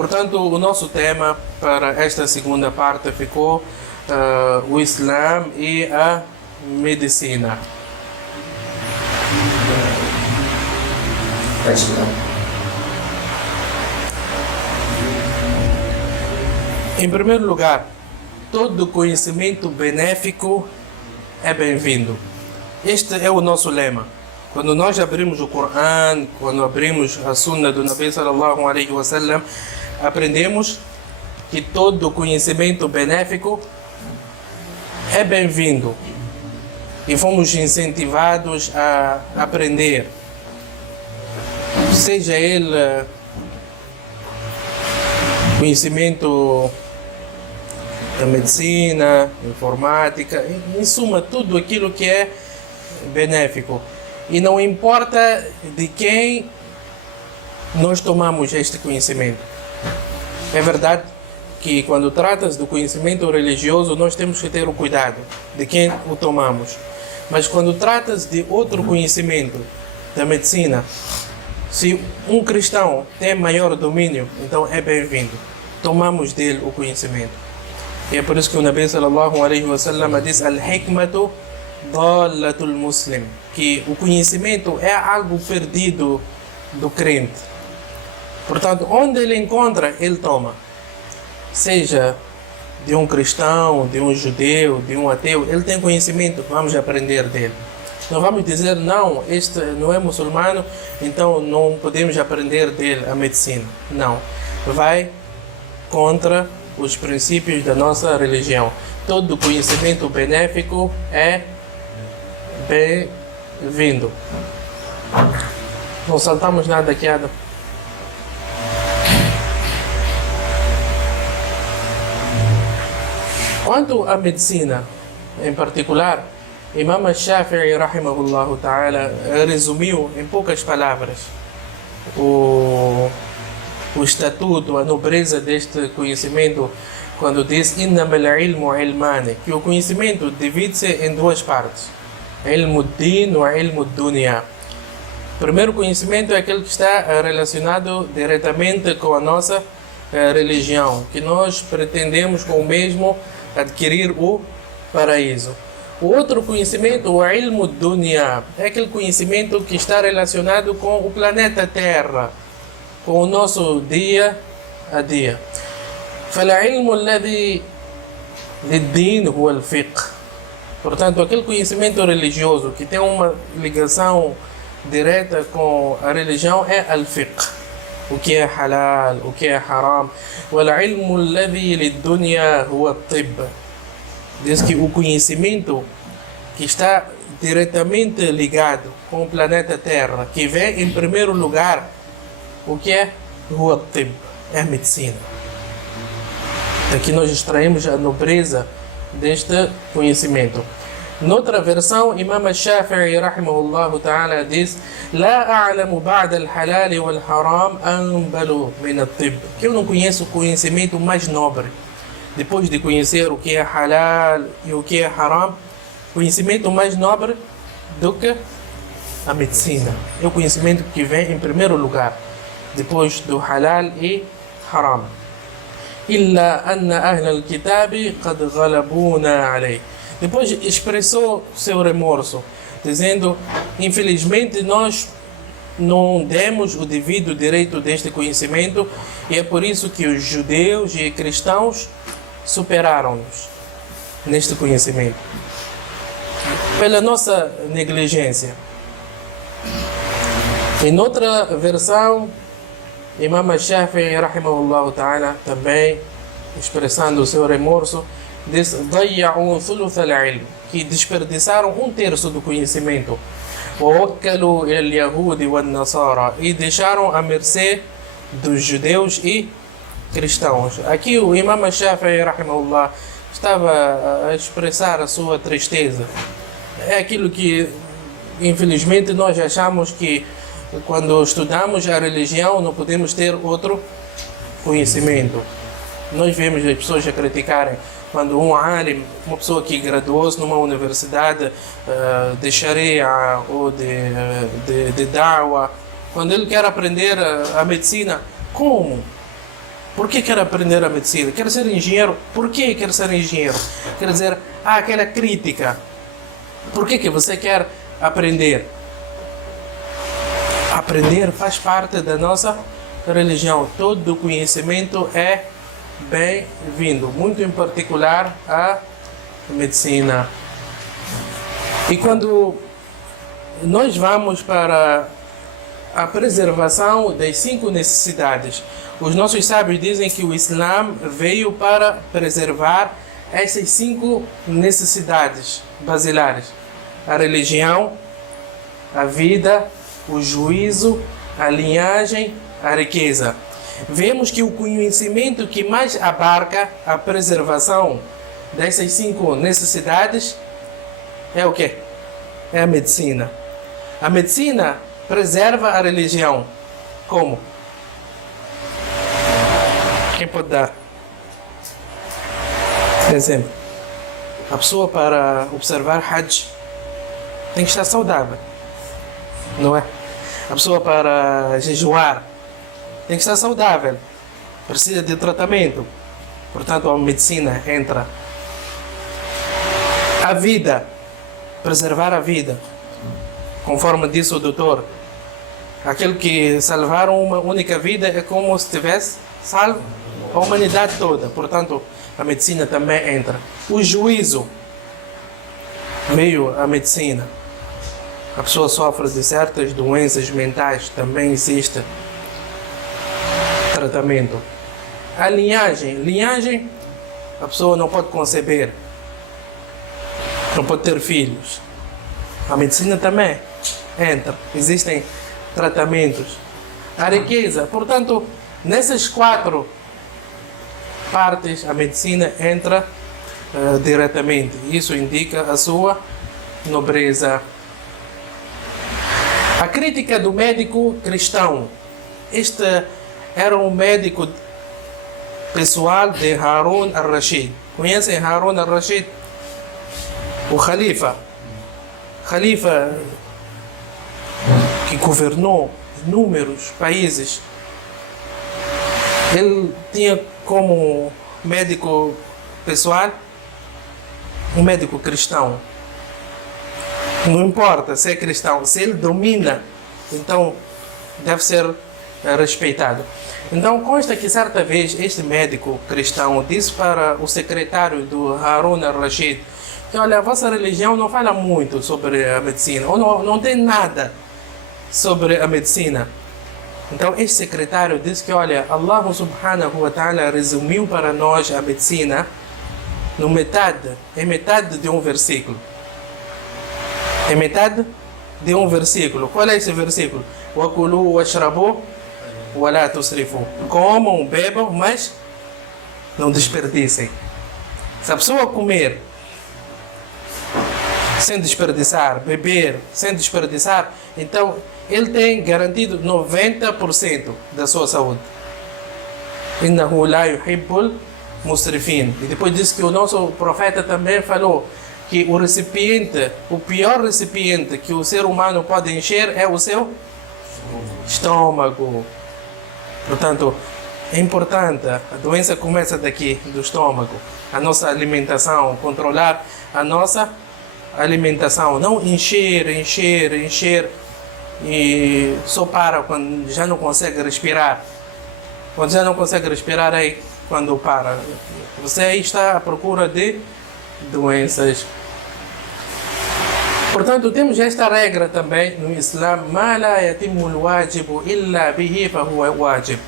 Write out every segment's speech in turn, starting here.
Portanto, o nosso tema para esta segunda parte ficou o Islã e a medicina. Em primeiro lugar, todo conhecimento benéfico é bem-vindo. Este é o nosso lema. Quando nós abrimos o Corão, quando abrimos a Sunna do Nabi sallallahu alaihi wasallam, aprendemos que todo conhecimento benéfico é bem-vindo e fomos incentivados a aprender, seja ele conhecimento da medicina, informática, em suma, tudo aquilo que é benéfico. E não importa de quem nós tomamos este conhecimento. É verdade que quando trata-se do conhecimento religioso, nós temos que ter o cuidado de quem o tomamos. Mas quando trata-se de outro conhecimento, da medicina, se um cristão tem maior domínio, então é bem-vindo. Tomamos dele o conhecimento. E é por isso que o Nabi sallallahu alaihi wasallam diz: Al-hikmatu dalatul muslim, que o conhecimento é algo perdido do crente. Portanto, onde ele encontra, ele toma. Seja de um cristão, de um judeu, de um ateu, ele tem conhecimento, vamos aprender dele. Não vamos dizer, não, este não é muçulmano, então não podemos aprender dele a medicina. Não. Vai contra os princípios da nossa religião. Todo conhecimento benéfico é bem-vindo. Não saltamos nada aqui, Adam. Quanto à medicina, em particular, Imam Shafi'i, rahimahullah ta'ala, resumiu em poucas palavras o estatuto, a nobreza deste conhecimento, quando diz innamal ilmu ilmani, que o conhecimento divide-se em duas partes: ilmu din e ilmu dunya. O primeiro conhecimento é aquele que está relacionado diretamente com a nossa religião, que nós pretendemos com o mesmo adquirir o paraíso. O outro conhecimento, o ilmu dunya, é aquele conhecimento que está relacionado com o planeta Terra, com o nosso dia a dia. فالعلم الذي للدين هو الفقه. Portanto, aquele conhecimento religioso que tem uma ligação direta com a religião é al-fiqh. O que é halal, o que é haram. والعلم الذي للدنيا هو الطب. Diz que o conhecimento que está diretamente ligado com o planeta Terra, que vem em primeiro lugar, o que é? هو الطب, é a medicina. Aqui nós extraímos a nobreza deste conhecimento. Noutra versão, Imam Shafi'i, rahimahullah ta'ala, diz: La a'lamu ba'da al-halal wal-haram anbalu min at-tibb. Que eu não conheço o conhecimento mais nobre. Depois de conhecer o que é halal e o que é haram, conhecimento mais nobre do que a medicina. É o conhecimento que vem em primeiro lugar, depois do halal e haram. Illa anna ahla al-kitabi qad ghalabuna alayh. Depois expressou seu remorso, dizendo: infelizmente nós não demos o devido direito deste conhecimento, e é por isso que os judeus e cristãos superaram-nos neste conhecimento, pela nossa negligência. Em outra versão, Imam Shafi'i, rahimahullah ta'ala, também expressando o seu remorso, diz: ضيعوا ثلث العلم, que desperdiçaram um terço do conhecimento. ووكلوا إلى اليهود والنصارى, e deixaram a mercê dos judeus e cristãos. Aqui o Imam Shafi'i, rahimahullah, estava a expressar a sua tristeza. É aquilo que infelizmente nós achamos que quando estudamos a religião não podemos ter outro conhecimento. Nós vemos as pessoas a criticarem quando um alim, uma pessoa que graduou-se numa universidade de Sharia ou de Da'wa, quando ele quer aprender a medicina, como? Por que quer aprender a medicina? Quer ser engenheiro? Por que quer ser engenheiro? Quer dizer, há aquela crítica. Por que você quer aprender? Aprender faz parte da nossa religião. Todo conhecimento é bem-vindo, muito em particular a medicina. E quando nós vamos para a preservação das 5 necessidades, os nossos sábios dizem que o Islã veio para preservar essas 5 necessidades basilares: a religião, a vida, o juízo, a linhagem, a riqueza. Vemos que o conhecimento que mais abarca a preservação dessas 5 necessidades é o quê? É a medicina. A medicina preserva a religião. Como? Quem pode dar exemplo? A pessoa, para observar Hajj, tem que estar saudável, não é? A pessoa, para jejuar, tem que estar saudável, precisa de tratamento. Portanto, a medicina entra. A vida, preservar a vida, conforme disse o doutor, aquele que salvar uma única vida é como se tivesse salvo a humanidade toda. Portanto, a medicina também entra. O juízo, veio a medicina. A pessoa sofre de certas doenças mentais, também existe tratamento. A linhagem, a pessoa não pode conceber, não pode ter filhos. A medicina também entra, existem tratamentos. A riqueza, portanto, nessas 4 partes a medicina entra diretamente. Isso indica a sua nobreza. A crítica do médico cristão. Este era um médico pessoal de Harun al-Rashid. Conhecem Harun al-Rashid? O Khalifa que governou inúmeros países. Ele tinha como médico pessoal um médico cristão. Não importa se é cristão, se ele domina, então deve ser respeitado. Então consta que certa vez este médico cristão disse para o secretário do Harun al-Rashid que, olha, a vossa religião não fala muito sobre a medicina, ou não tem nada sobre a medicina. Então este secretário disse que, olha, Allah subhanahu wa ta'ala resumiu para nós a medicina em metade de um versículo. Em metade de um versículo. Qual é esse versículo? وَكُلُوا وَاشْرَبُوا وَلَا تُسْرِفُوا. Comam, bebam, mas não desperdicem. Se a pessoa comer sem desperdiçar, beber sem desperdiçar, então ele tem garantido 90% da sua saúde. إِنَّهُ لَا يُحِبُّ الْمُسْرِفِينَ. E depois disse que o nosso profeta também falou que o pior recipiente que o ser humano pode encher é o seu estômago. Portanto, é importante, a doença começa daqui, do estômago. A nossa alimentação, controlar a nossa alimentação, não encher e só para quando já não consegue respirar. Quando já não consegue respirar, aí quando para. Você aí está à procura de doenças. Portanto, temos esta regra também no Islã: ما لا يتم الواجب إلا به فهو واجب.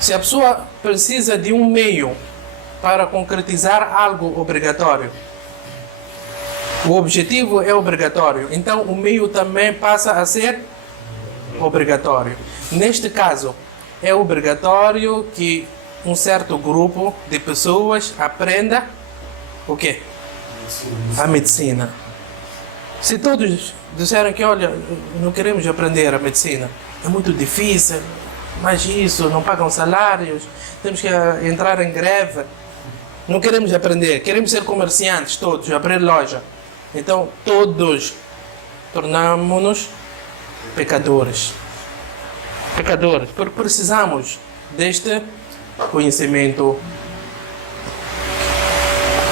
Se a pessoa precisa de um meio para concretizar algo obrigatório, o objetivo é obrigatório, então o meio também passa a ser obrigatório. Neste caso, é obrigatório que um certo grupo de pessoas aprenda o quê? A medicina. Se todos disserem que, olha, não queremos aprender a medicina, é muito difícil, mas isso, não pagam salários, temos que entrar em greve, não queremos aprender, queremos ser comerciantes todos, abrir loja. Então todos tornamos-nos pecadores. Porque precisamos deste conhecimento.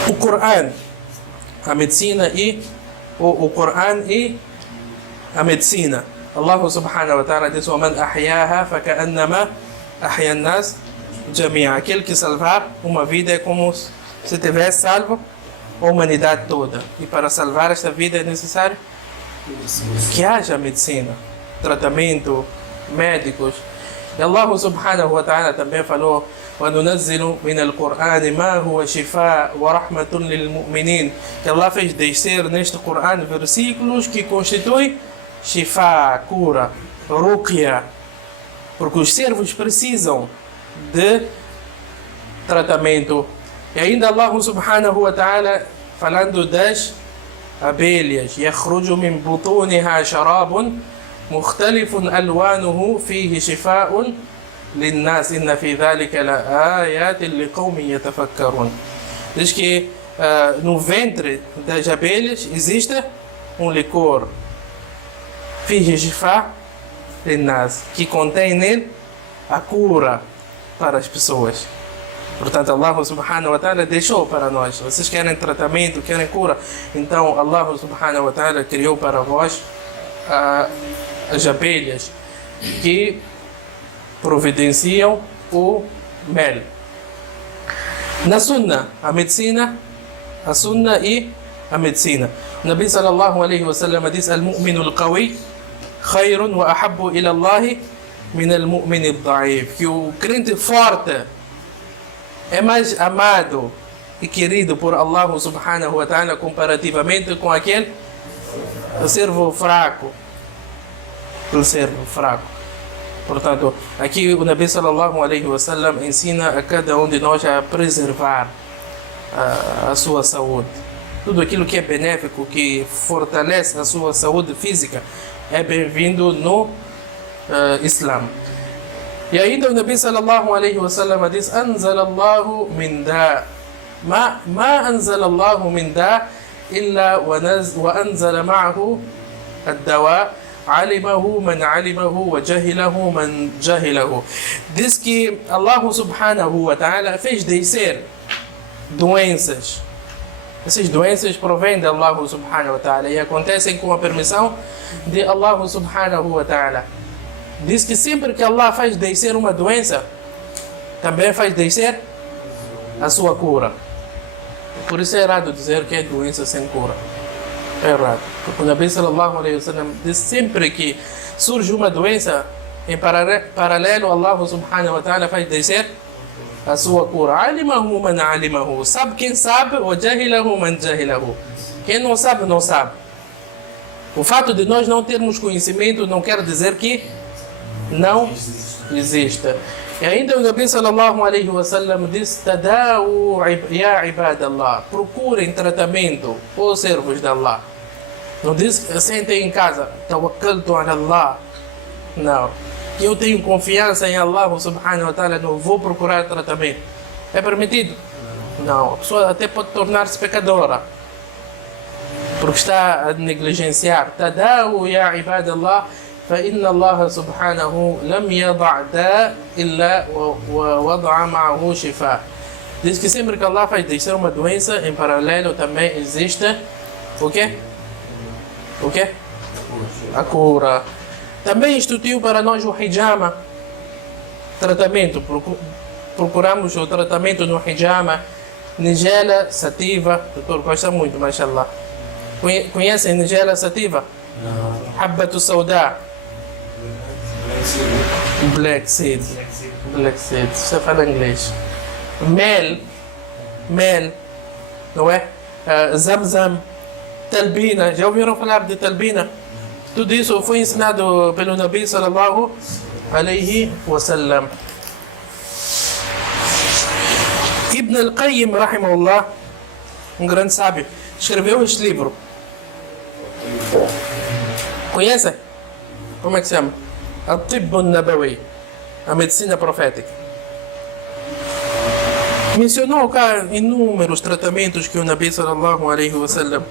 O Coran, a medicina e o Coran e a medicina. Allah subhanahu wa ta'ala diz: وَمَنْ أَحْيَاهَا فَكَأَنَّمَا أَحْيَا النَّاسَ جَمِيعًا. Aquele que salvar uma vida é como se tivesse salvo a humanidade toda. E para salvar esta vida é necessário que haja medicina, tratamento, médicos. E Allah subhanahu wa ta'ala também falou: وَنُنَزِّلُ مِنَ الْقُرْآنِ مَا هُوَ شِفَاءٌ وَرَحْمَةٌ لِلْمُؤْمِنِينَ. Que Allah fez descer neste Coran versículos que constituem shifá, cura, ruqya, porque os servos precisam de tratamento. E ainda Allah subhanahu wa ta'ala falando das abelhas: يَخْرُجُ مِنْ بُطُونِهَا شَرَابٌ مُخْتَلِفٌ أَلْوَانُهُ فِيهِ شِفَاءٌ لِلنَّاسِ إِنَّ فِي ذَلِكَ لَآيَاتٍ لِقَوْمٍ يَتَفَكَّرُونَ. Diz que no ventre das abelhas existe licor, فِيهِ شِفَاءٌ لِلنَّاسِ, que contém nele a cura para as pessoas. Portanto, Allah subhanahu wa ta'ala deixou para nós. Vocês querem tratamento, querem cura? Então, Allah subhanahu wa ta'ala criou para vós as abelhas que providenciam o mel. Na Sunna, a medicina, a Sunna e a medicina. O Nabi sallallahu alayhi wa sallam diz: Al-mu'minu al-qawi khayrun wa ahabbu ila Allah min al-mu'min al-da'if. Que o crente forte é mais amado e querido por Allah subhanahu wa ta'ala comparativamente com aquele servo fraco. O servo fraco. Portanto, aqui o Nabi sallallahu alayhi wa sallam ensina a cada um de nós a preservar a sua saúde. Tudo aquilo que é benéfico, que fortalece a sua saúde física, é bem-vindo no Islã. E ainda o Nabi sallallahu alayhi wa sallam diz: Anzalallahu min da. Ma anzalallahu min da illa wa anzala ma'ahu ad-dawa. Alimahu man alimahu wa jahilahu man jahilahu. Diz que Allah subhanahu wa ta'ala fez descer doenças. Essas doenças provêm de Allah subhanahu wa ta'ala e acontecem com a permissão de Allah subhanahu wa ta'ala. Diz que sempre que Allah faz descer uma doença, também faz descer a sua cura. Por isso é errado dizer que é doença sem cura. É errado. Porque o Nabi sallallahu alayhi wa sallam diz: sempre que surge uma doença, em paralelo, Allah subhanahu wa ta'ala faz descer a sua cura. Alimahu man alimahu. Sabe quem sabe, wa jahilahu man jahilahu. Quem não sabe, não sabe. O fato de nós não termos conhecimento não quer dizer que não existe. E ainda o Nabi sallallahu alayhi wa sallam diz: Tadawu ya ibadallah. Procurem tratamento, ó servos de Allah. Não diz: sentem em casa, tawakkaltu ala Allah. Não. Eu tenho confiança em Allah subhanahu wa ta'ala, não vou procurar tratamento. É permitido? Não. A pessoa até pode tornar-se pecadora, porque está a negligenciar. Tadawu ya ibadallah. فإن الله سبحانه لم يضع داء إلا ووضع معه شفاء. Diz que sempre que Allah faz descer uma doença, em paralelo também existe o quê? O quê? A cura. Também instituiu para nós o hijama, tratamento. Procuramos o tratamento no hijama, nigela sativa. Doutor, gosta muito, mashallah. Conhecem nigela sativa? Não. Habbatu sauda. Black seed. Você fala inglês. Mel, não é? Zamzam, talbina. Já ouviram falar de talbina? Tudo isso foi ensinado pelo Nabi sallallahu alayhi wa sallam. Ibn al-Qayyim, rahimahullah, um grande sábio, escreveu este livro. Conhece? Como é que se chama? Al-Tibb al-Nabawi, a medicina profética. Mencionou cá inúmeros tratamentos que o Nabi sallallahu alayhi wa sallam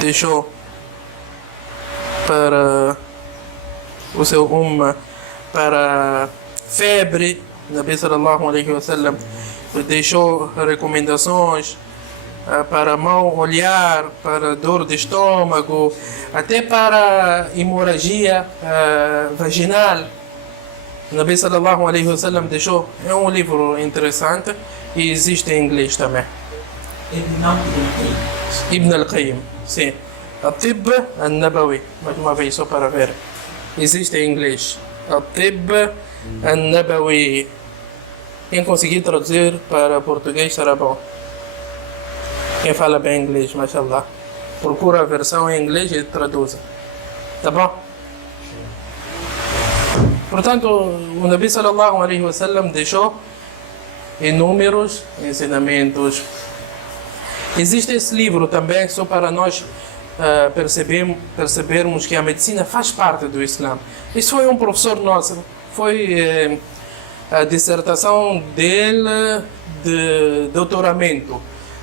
deixou para o seu umma, para febre, O Nabi sallallahu alaihi wasallam deixou recomendações para mau olhar, para dor de estômago, até para hemorragia vaginal. O Nabi sallallahu alaihi wasallam deixou, é um livro interessante e existe em inglês também. Ibn al-Qayyim, sim. At-Tibb al-Nabawi, mais uma vez só para ver. Existe em inglês. At-Tibb al-Nabawi. Quem conseguir traduzir para português será bom. Quem fala bem inglês, mashallah, procura a versão em inglês e traduza. Tá bom? Portanto, o Nabi sallallahu alaihi wasallam deixou inúmeros ensinamentos. Existe esse livro também só para nós percebermos que a medicina faz parte do Islã. Isso foi um professor nosso, foi a dissertação dele de doutoramento.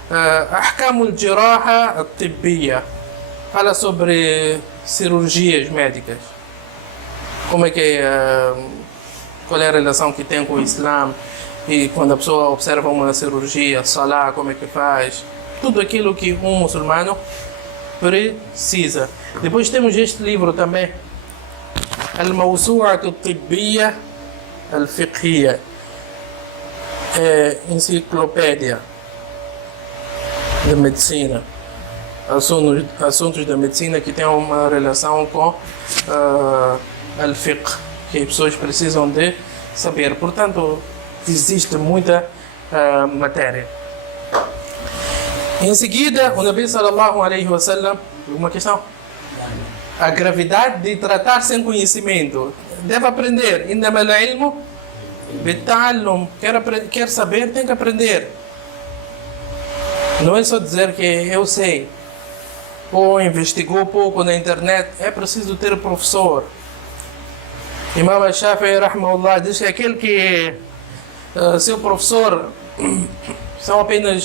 Ahkam al-Jiraha al-Tibbiya. Fala sobre cirurgias médicas. Como é que qual é a relação que tem com o Islã, e quando a pessoa observa uma cirurgia, salah, como é que faz, tudo aquilo que um muçulmano precisa. Depois temos este livro também, Al-Mawsu'at al-Tibbiya al-Fiqhiyya, enciclopédia de medicina, assuntos da medicina que têm uma relação com al-fiqh, que as pessoas precisam de saber. Portanto, existe muita matéria. Em seguida, o Nabi sallallahu alaihi wasallam, uma questão? A gravidade de tratar sem conhecimento. Deve aprender. Innamal ilmu bitta'allum. Quer saber, tem que aprender. Não é só dizer que eu sei, ou investigou pouco na internet. É preciso ter professor. Imam al-Shafi'i rahimahullah diz que aquele que seu professor são apenas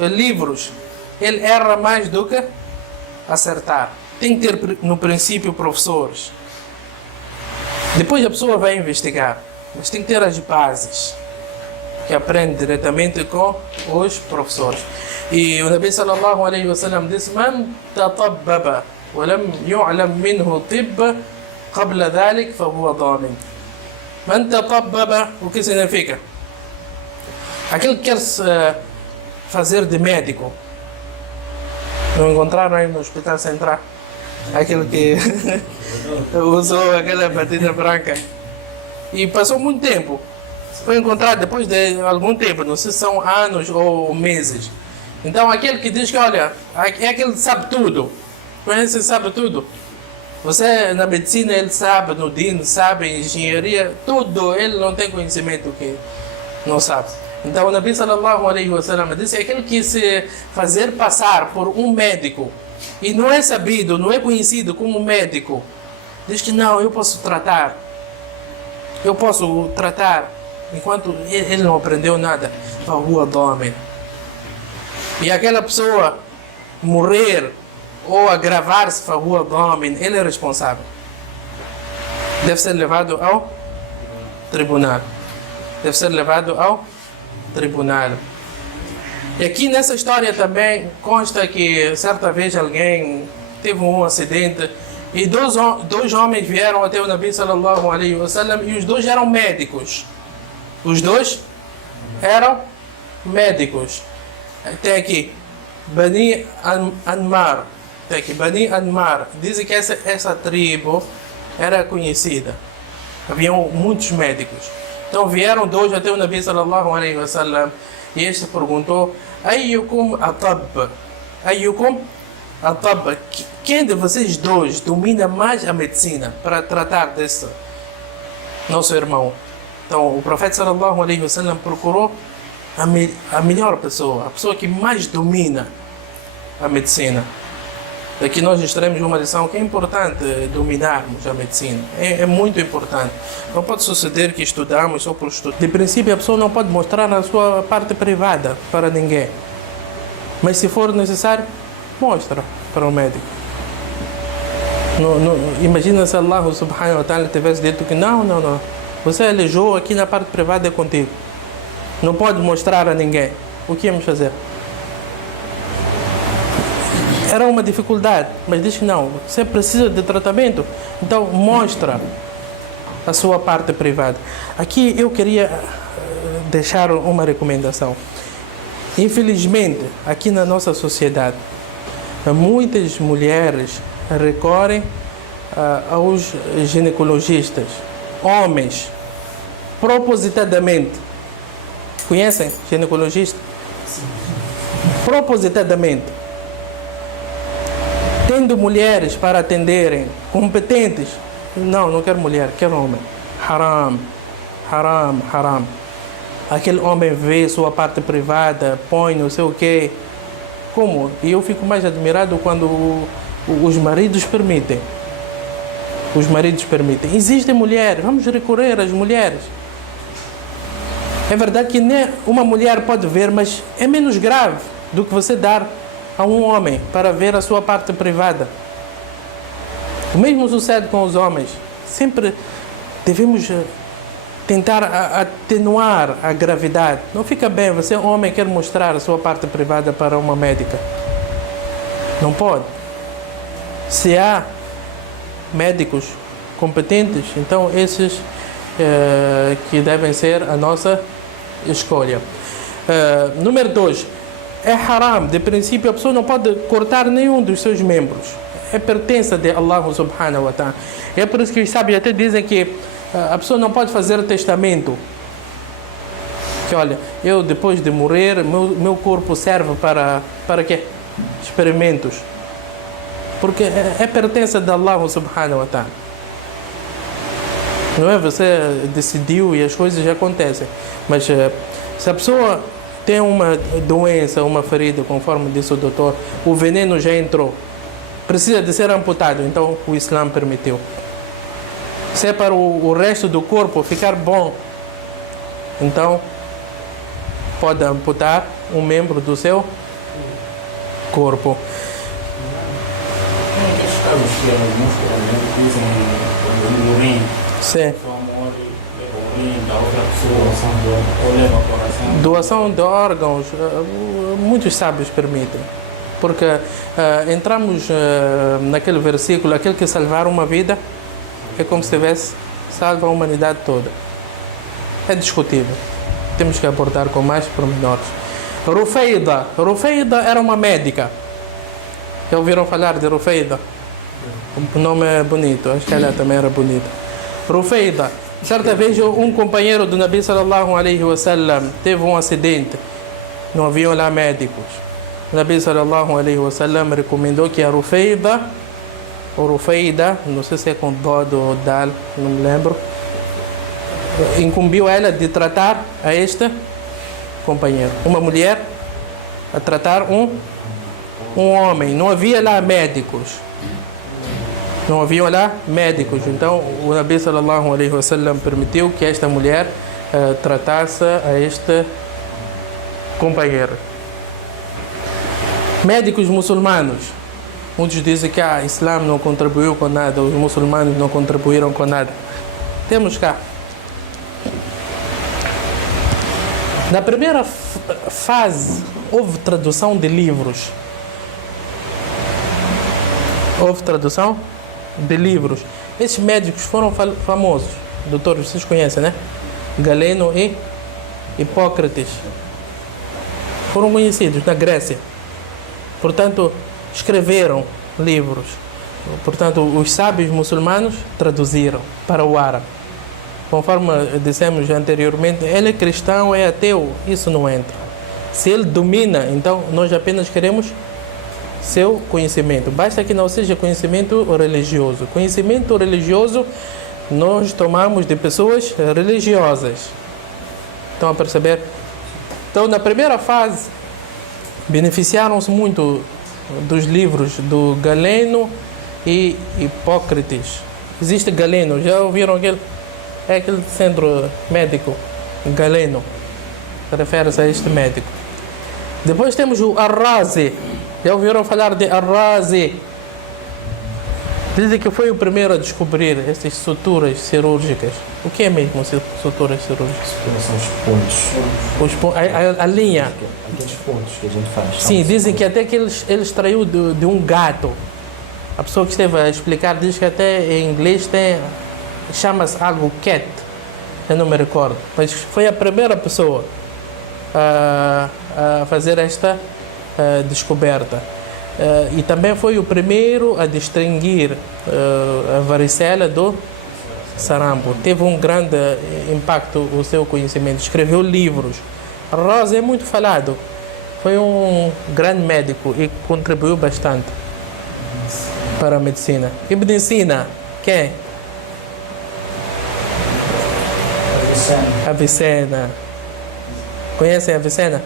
livros, ele erra mais do que acertar. Tem que ter no princípio professores. Depois a pessoa vai investigar, mas tem que ter as bases, que aprende diretamente com os professores. E o Nabi sallallahu alaihi wasallam disse: Man tatabbaba wa lam yu'lam minhu tibb qabla dhalik fa huwa dhamin. Man tatabbaba, o que significa? Aquele que quer fazer de médico. Não encontraram aí no Hospital Central aquele que usou aquela batida branca e passou muito tempo. Foi encontrado depois de algum tempo, não sei se são anos ou meses. Então aquele que diz que, olha, é aquele que sabe tudo. Conhece, sabe tudo. Você na medicina ele sabe, no DIN sabe, em engenharia, tudo. Ele não tem conhecimento que não sabe. Então o Nabi sallallahu alaihi wasallam disse: aquele que se fazer passar por um médico e não é sabido, não é conhecido como médico, diz que não, eu posso tratar enquanto ele não aprendeu nada. Fahuwa dhamin. E aquela pessoa morrer ou agravar-se, fahuwa dhamin, ele é responsável. Deve ser levado ao tribunal. E aqui nessa história também consta que certa vez alguém teve um acidente e dois homens vieram até o Nabi sallallahu alaihi wasallam e os dois eram médicos. Tem aqui Bani Anmar. Dizem que essa tribo era conhecida. Haviam muitos médicos. Então vieram dois até o Nabi sallallahu alaihi wasallam e este perguntou: Ayyukum atab? Quem de vocês dois domina mais a medicina para tratar desse nosso irmão? Então o profeta sallallahu alaihi wasallam procurou a melhor pessoa, a pessoa que mais domina a medicina. Daqui nós extraímos uma lição que é importante dominarmos a medicina. É muito importante. Não pode suceder que estudamos só por estudar. De princípio, a pessoa não pode mostrar a sua parte privada para ninguém. Mas se for necessário, mostra para o médico. Imagina se Allah subhanahu wa ta'ala tivesse dito que não. Você elegeu, aqui na parte privada é contigo. Não pode mostrar a ninguém. O que íamos fazer? Era uma dificuldade, mas diz que não, você precisa de tratamento, então mostra a sua parte privada. Aqui eu queria deixar uma recomendação. Infelizmente, aqui na nossa sociedade, muitas mulheres recorrem aos ginecologistas, homens, propositadamente. Conhecem ginecologista? Sim. Propositadamente. Tendo mulheres para atenderem, competentes. Não quero mulher, quero homem. Haram, haram, haram. Aquele homem vê sua parte privada, põe não sei o quê. Como? E eu fico mais admirado quando os maridos permitem. Os maridos permitem. Existem mulheres, vamos recorrer às mulheres. É verdade que nem uma mulher pode ver, mas é menos grave do que você dar a um homem para ver a sua parte privada. O mesmo sucede com os homens. Sempre devemos tentar atenuar a gravidade. Não fica bem, você homem quer mostrar a sua parte privada para uma médica. Não pode. Se há médicos competentes, então esses que devem ser a nossa escolha. Número 2. É haram, de princípio a pessoa não pode cortar nenhum dos seus membros. É pertença de Allah subhanahu wa ta'ala. É por isso que os sábios até dizem que a pessoa não pode fazer testamento. Que olha, eu depois de morrer, meu corpo serve para quê? Experimentos. Porque é pertença de Allah subhanahu wa ta'ala. Não é? Você decidiu e as coisas já acontecem. Mas se a pessoa tem uma doença, uma ferida, conforme disse o doutor, o veneno já entrou, precisa de ser amputado, então o Islã permitiu. Se é para o resto do corpo ficar bom, então pode amputar um membro do seu corpo. Sim. Doação de órgãos, muitos sábios permitem. Porque entramos naquele versículo, aquele que salvar uma vida é como se tivesse salvo a humanidade toda. É discutível. Temos que abordar com mais pormenores. Rufeida era uma médica. Já ouviram falar de Rufeida? O nome é bonito, acho que ela também era bonita. Rufeida. Certa vez um companheiro do Nabi sallallahu alaihi wasallam teve um acidente. Não haviam lá médicos. O Nabi sallallahu alaihi wasallam recomendou que a Rufeida, ou Rufeida, não sei se é com Dod ou Dal, não me lembro, incumbiu ela de tratar a este companheiro. Uma mulher a tratar um homem. Não havia lá médicos. Não haviam lá médicos. Então o Nabi sallallahu alaihi wasallam permitiu que esta mulher tratasse a este companheiro. Médicos muçulmanos. Muitos dizem que o Islã não contribuiu com nada, os muçulmanos não contribuíram com nada. Temos cá. Na primeira fase, houve tradução de livros. Houve tradução de livros. Esses médicos foram famosos. Doutores, vocês conhecem, né? Galeno e Hipócrates. Foram conhecidos na Grécia. Portanto, escreveram livros. Portanto, os sábios muçulmanos traduziram para o árabe. Conforme dissemos anteriormente, ele é cristão, é ateu, isso não entra. Se ele domina, então nós apenas queremos seu conhecimento. Basta que não seja conhecimento religioso. Conhecimento religioso nós tomamos de pessoas religiosas. Estão a perceber? Então, na primeira fase, beneficiaram-se muito dos livros do Galeno e Hipócrates. Existe Galeno, já ouviram aquele? É aquele centro médico, Galeno. Refere-se a este médico. Depois temos o Ar-Razi. Já ouviram falar de Ar-Razi? Dizem que foi o primeiro a descobrir essas suturas cirúrgicas. O que é mesmo suturas cirúrgicas? São os pontos. A linha. Aqueles pontos que a gente faz. Sim, dizem que até que ele extraiu de um gato. A pessoa que esteve a explicar diz que até em inglês chama-se algo cat. Eu não me recordo. Mas foi a primeira pessoa a fazer esta descoberta. E também foi o primeiro a distinguir a varicela do sarampo. Teve um grande impacto o seu conhecimento. Escreveu livros. Rosa é muito falado. Foi um grande médico e contribuiu bastante para a medicina. Ibn Sina, quem? Avicena. Conhecem Avicena?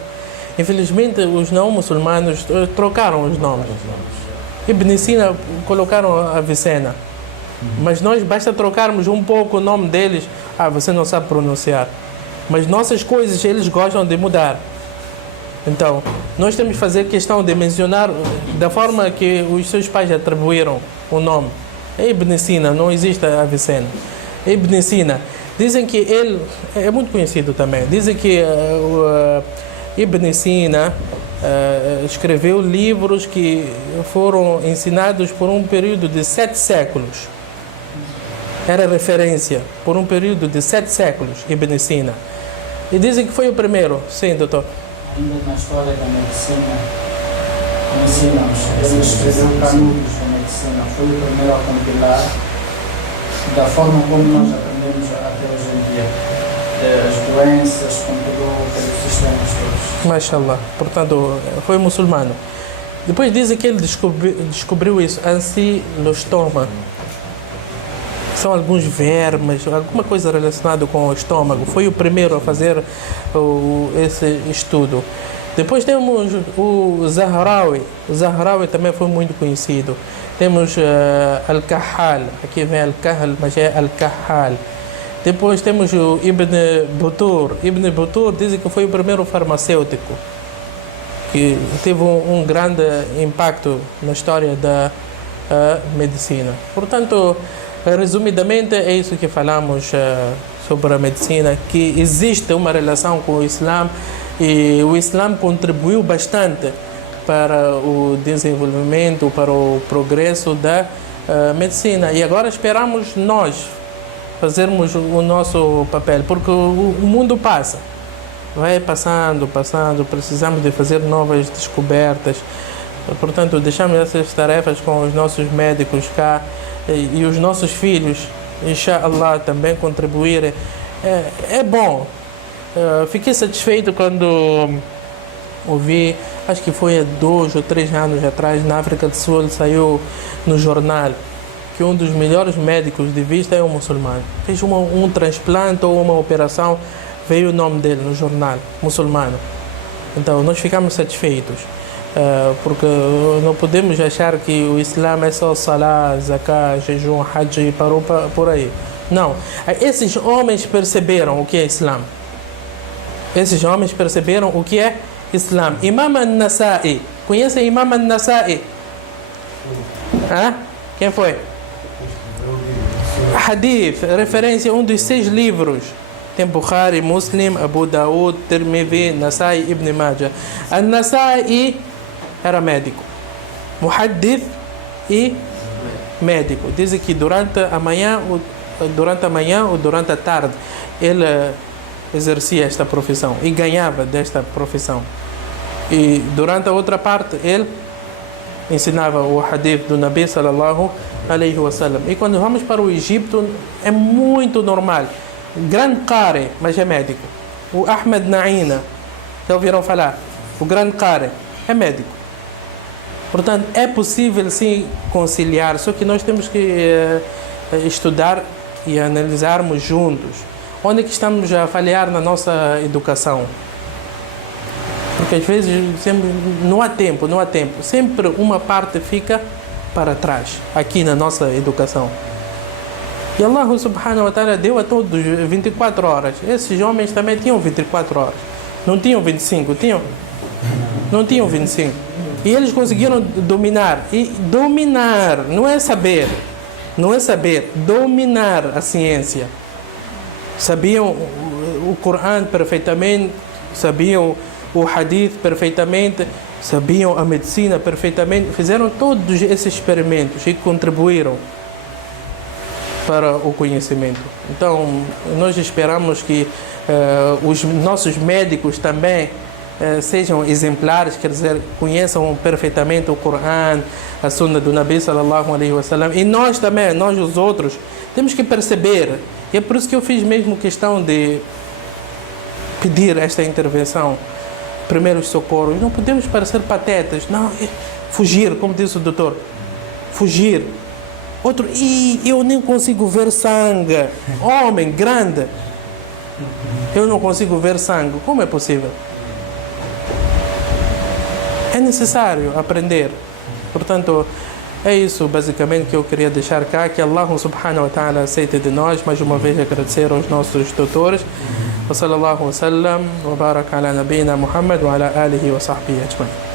Infelizmente, os não muçulmanos trocaram os nomes. Ibn Sina colocaram Avicena. Mas nós basta trocarmos um pouco o nome deles. Você não sabe pronunciar. Mas nossas coisas eles gostam de mudar. Então, nós temos que fazer questão de mencionar da forma que os seus pais atribuíram o nome. Ibn Sina, não existe Avicena. Ibn Sina. Dizem que ele é muito conhecido também. Dizem que Ibn Sina escreveu livros que foram ensinados por um período de 7 séculos. Era referência por um período de 7 séculos, Ibn Sina. E dizem que foi o primeiro. Sim, doutor. Ainda na história da medicina, ele escreveu canudos da medicina. Foi o primeiro a compilar da forma como nós aprendemos até hoje em dia. As doenças, compilou pelos sistemas todos. Mashallah. Portanto, foi muçulmano. Depois dizem que ele descobriu isso, ancilostoma. São alguns vermes, alguma coisa relacionada com o estômago. Foi o primeiro a fazer esse estudo. Depois temos o Zahrawi. O Zahrawi também foi muito conhecido. Temos Al-Kahhal. Aqui vem Al-Kahhal, mas é Al-Kahhal. Depois temos o Ibn Butur. Ibn Butur dizem que foi o primeiro farmacêutico que teve um grande impacto na história da medicina. Portanto, resumidamente, é isso que falamos sobre a medicina, que existe uma relação com o Islã e o Islã contribuiu bastante para o desenvolvimento, para o progresso da medicina. E agora esperamos nós fazermos o nosso papel, porque o mundo passa, vai passando, precisamos de fazer novas descobertas. Portanto, deixamos essas tarefas com os nossos médicos cá e os nossos filhos, inshallah, também contribuírem. É bom. Fiquei satisfeito quando ouvi, acho que foi há 2 ou 3 anos atrás, na África do Sul, saiu no jornal que um dos melhores médicos de vista é um muçulmano. Fez um transplante ou uma operação, veio o nome dele no jornal, muçulmano. Então, nós ficamos satisfeitos. Porque não podemos achar que o Islã é só Salah, Zakah, jejum, Hajj e parou por aí. Não. Esses homens perceberam o que é Islã. Esses homens perceberam o que é Islã. Imam al-Nasa'i. Conhecem Imam al-Nasa'i? Quem foi? Hadith, referência a um dos 6 livros. Tem Bukhari, Muslim, Abu Daud, Tirmidhi, Nasa'i, Ibn Majah. Al-Nasa'i era médico, muhaddith e médico. Dizem que durante a manhã ou durante a tarde ele exercia esta profissão e ganhava desta profissão. E durante a outra parte ele ensinava o hadith do Nabi sallallahu alaihi wasallam. E quando vamos para o Egito é muito normal. Grande Qari, mas é médico. O Ahmed Naina, já ouviram falar? O grande Qari é médico. Portanto, é possível sim conciliar, só que nós temos que estudar e analisarmos juntos. Onde é que estamos a falhar na nossa educação? Porque às vezes não há tempo. Sempre uma parte fica para trás, aqui na nossa educação. E Allah subhanahu wa ta'ala deu a todos 24 horas. Esses homens também tinham 24 horas. Não tinham 25, tinham? Não tinham 25. E eles conseguiram dominar. E dominar não é saber. Não é saber, dominar a ciência. Sabiam o Corão perfeitamente, sabiam o Hadith perfeitamente, sabiam a medicina perfeitamente, fizeram todos esses experimentos e contribuíram para o conhecimento. Então, nós esperamos que os nossos médicos também sejam exemplares, quer dizer, conheçam perfeitamente o Corão, a Sunna do Nabi sallallahu alaihi wasallam. E nós também, nós os outros, temos que perceber. E é por isso que eu fiz mesmo questão de pedir esta intervenção, primeiros socorros. Não podemos parecer patetas, não, fugir, como disse o doutor, fugir. Outro, e eu nem consigo ver sangue. Homem grande, eu não consigo ver sangue. Como é possível? É necessário aprender. Portanto, é isso basicamente que eu queria deixar cá. Que Allah subhanahu wa ta'ala aceite de nós. Mais uma vez agradecer aos nossos doutores. Wa sallallahu wa sallam wa baraka ala nabina Muhammad wa ala alihi wa sahbihi ajma'in.